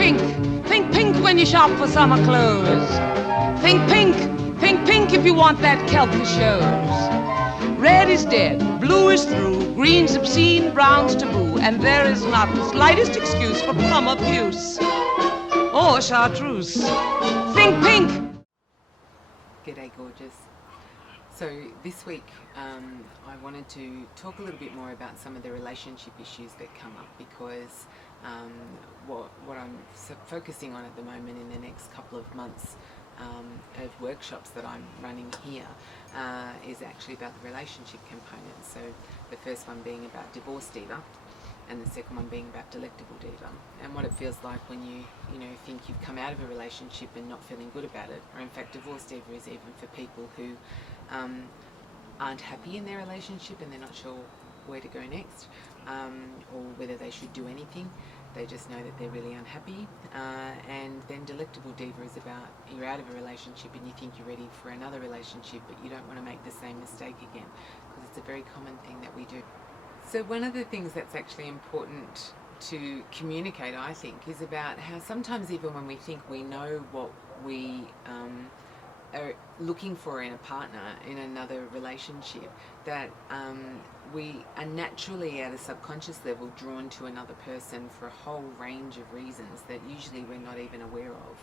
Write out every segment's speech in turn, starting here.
pink. Think pink when you shop for summer clothes. Think pink. Think pink if you want that kelp that shows. Red is dead, blue is through, green's obscene, brown's taboo, and there is not the slightest excuse for plum abuse or chartreuse. Think pink. G'day gorgeous. So this week I wanted to talk a little bit more about some of the relationship issues that come up, because what I'm focusing on at the moment in the next couple of months of workshops that I'm running here is actually about the relationship component. So the first one being about divorce diva, and the second one being about delectable diva, and what it feels like when you think you've come out of a relationship and not feeling good about it. Or in fact, divorce diva is even for people who aren't happy in their relationship and they're not sure where to go next, or whether they should do anything. They just know that they're really unhappy. And then delectable diva is about you're out of a relationship and you think you're ready for another relationship, but you don't want to make the same mistake again, because it's a very common thing that we do. So one of the things that's actually important to communicate, I think, is about how sometimes even when we think we know what we are looking for in a partner, in another relationship, that we are naturally at a subconscious level drawn to another person for a whole range of reasons that usually we're not even aware of.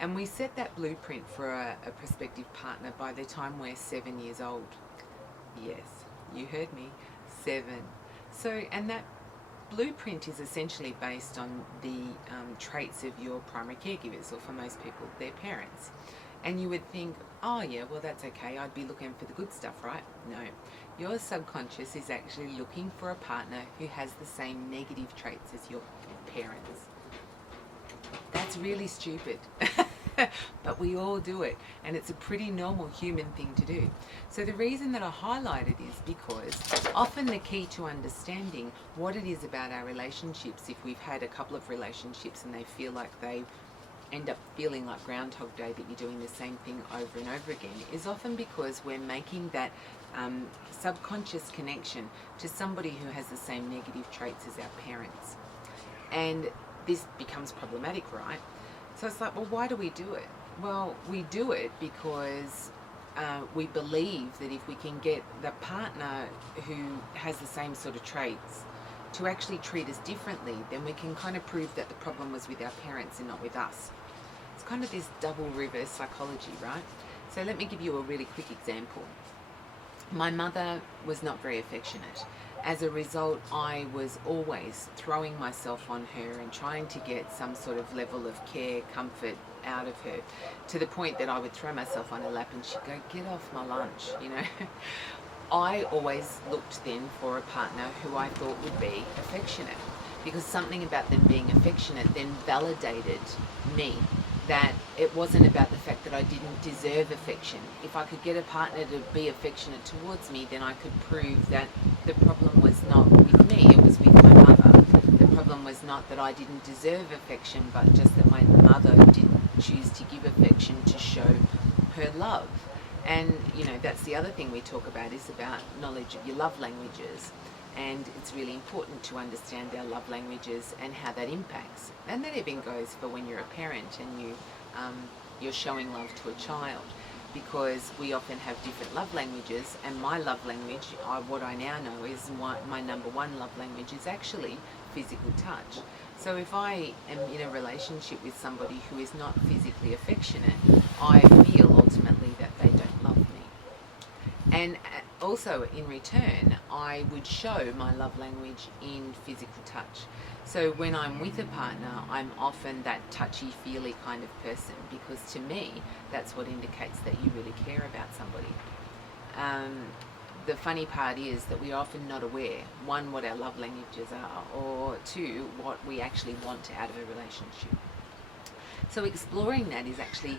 And we set that blueprint for a prospective partner by the time we're 7 years old. Yes, you heard me, 7. So, and that blueprint is essentially based on the traits of your primary caregivers, or for most people, their parents. And you would think, oh yeah, well that's okay, I'd be looking for the good stuff, right? No, your subconscious is actually looking for a partner who has the same negative traits as your parents. That's really stupid. But we all do it, and it's a pretty normal human thing to do. So the reason that I highlight it is because often the key to understanding what it is about our relationships, if we've had a couple of relationships and they feel like they end up feeling like Groundhog Day, that you're doing the same thing over and over again, is often because we're making that subconscious connection to somebody who has the same negative traits as our parents. And this becomes problematic, right? So it's like, well, why do we do it? Well, we do it because we believe that if we can get the partner who has the same sort of traits to actually treat us differently, then we can kind of prove that the problem was with our parents and not with us. It's kind of this double reverse psychology, right? So let me give you a really quick example. My mother was not very affectionate. As a result, I was always throwing myself on her and trying to get some sort of level of care, comfort out of her, to the point that I would throw myself on her lap and she'd go, get off my lunch, you know. I always looked then for a partner who I thought would be affectionate, because something about them being affectionate then validated me, that it wasn't about the fact that I didn't deserve affection. If I could get a partner to be affectionate towards me, then I could prove that the problem was not with me, it was with my mother. The problem was not that I didn't deserve affection, but just that my mother didn't choose to give affection to show her love. And that's the other thing we talk about, is about knowledge of your love languages. And it's really important to understand our love languages and how that impacts. And that even goes for when you're a parent and you're showing love to a child, because we often have different love languages. And my love language, what I now know is my number one love language is actually physical touch. So if I am in a relationship with somebody who is not physically affectionate, I feel ultimately that they don't love me. And also in return, I would show my love language in physical touch. So when I'm with a partner, I'm often that touchy-feely kind of person, because to me, that's what indicates that you really care about somebody. The funny part is that we're often not aware, one, what our love languages are, or two, what we actually want out of a relationship. So exploring that is actually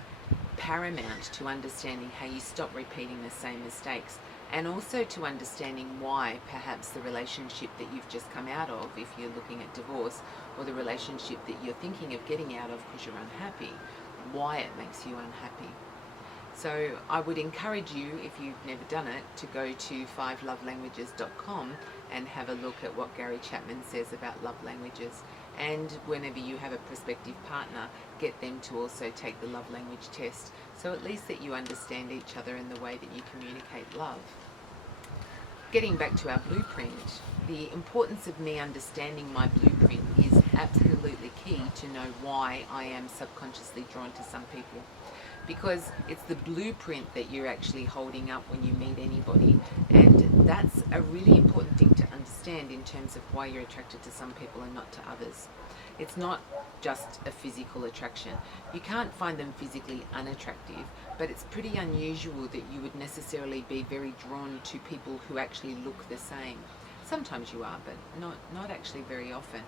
paramount to understanding how you stop repeating the same mistakes, and also to understanding why perhaps the relationship that you've just come out of, if you're looking at divorce, or the relationship that you're thinking of getting out of because you're unhappy, why it makes you unhappy. So I would encourage you, if you've never done it, to go to 5lovelanguages.com and have a look at what Gary Chapman says about love languages. And whenever you have a prospective partner, get them to also take the love language test, so at least that you understand each other in the way that you communicate love. Getting back to our blueprint, the importance of me understanding my blueprint is absolutely key to know why I am subconsciously drawn to some people. Because it's the blueprint that you're actually holding up when you meet anybody, and that's a really important thing to understand in terms of why you're attracted to some people and not to others. It's not just a physical attraction. You can't find them physically unattractive, but it's pretty unusual that you would necessarily be very drawn to people who actually look the same. Sometimes you are, but not actually very often.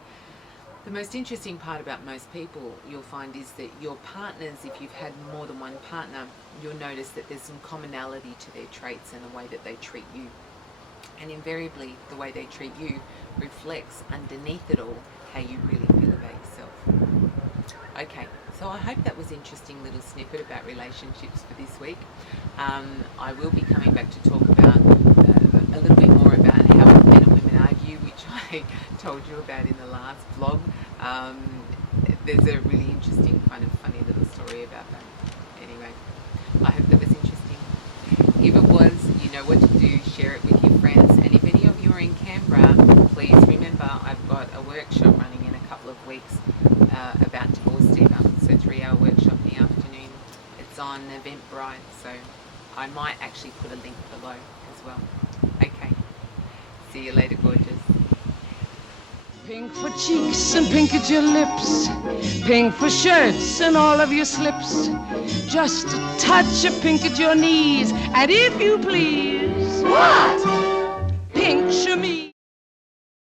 The most interesting part about most people you'll find is that your partners, if you've had more than one partner, you'll notice that there's some commonality to their traits and the way that they treat you. And invariably, the way they treat you reflects underneath it all how you really feel about yourself. Okay, so I hope that was an interesting little snippet about relationships for this week. I will be coming back to talk about a little bit more about how men and women argue, which I told you about in the last vlog. There's a really interesting kind of funny little story about that. Anyway, I hope that was interesting. If it was, you know what to do. Share it with your friends. And if any of you are in Canberra, please remember I've got a workshop running in a couple of weeks about divorce diva. So 3-hour workshop in the afternoon. It's on Eventbrite, so I might actually put a link below as well. Okay, see you later, gorgeous. Pink for cheeks and pink at your lips, pink for shirts and all of your slips, just a touch of pink at your knees, and if you please, what? Pink should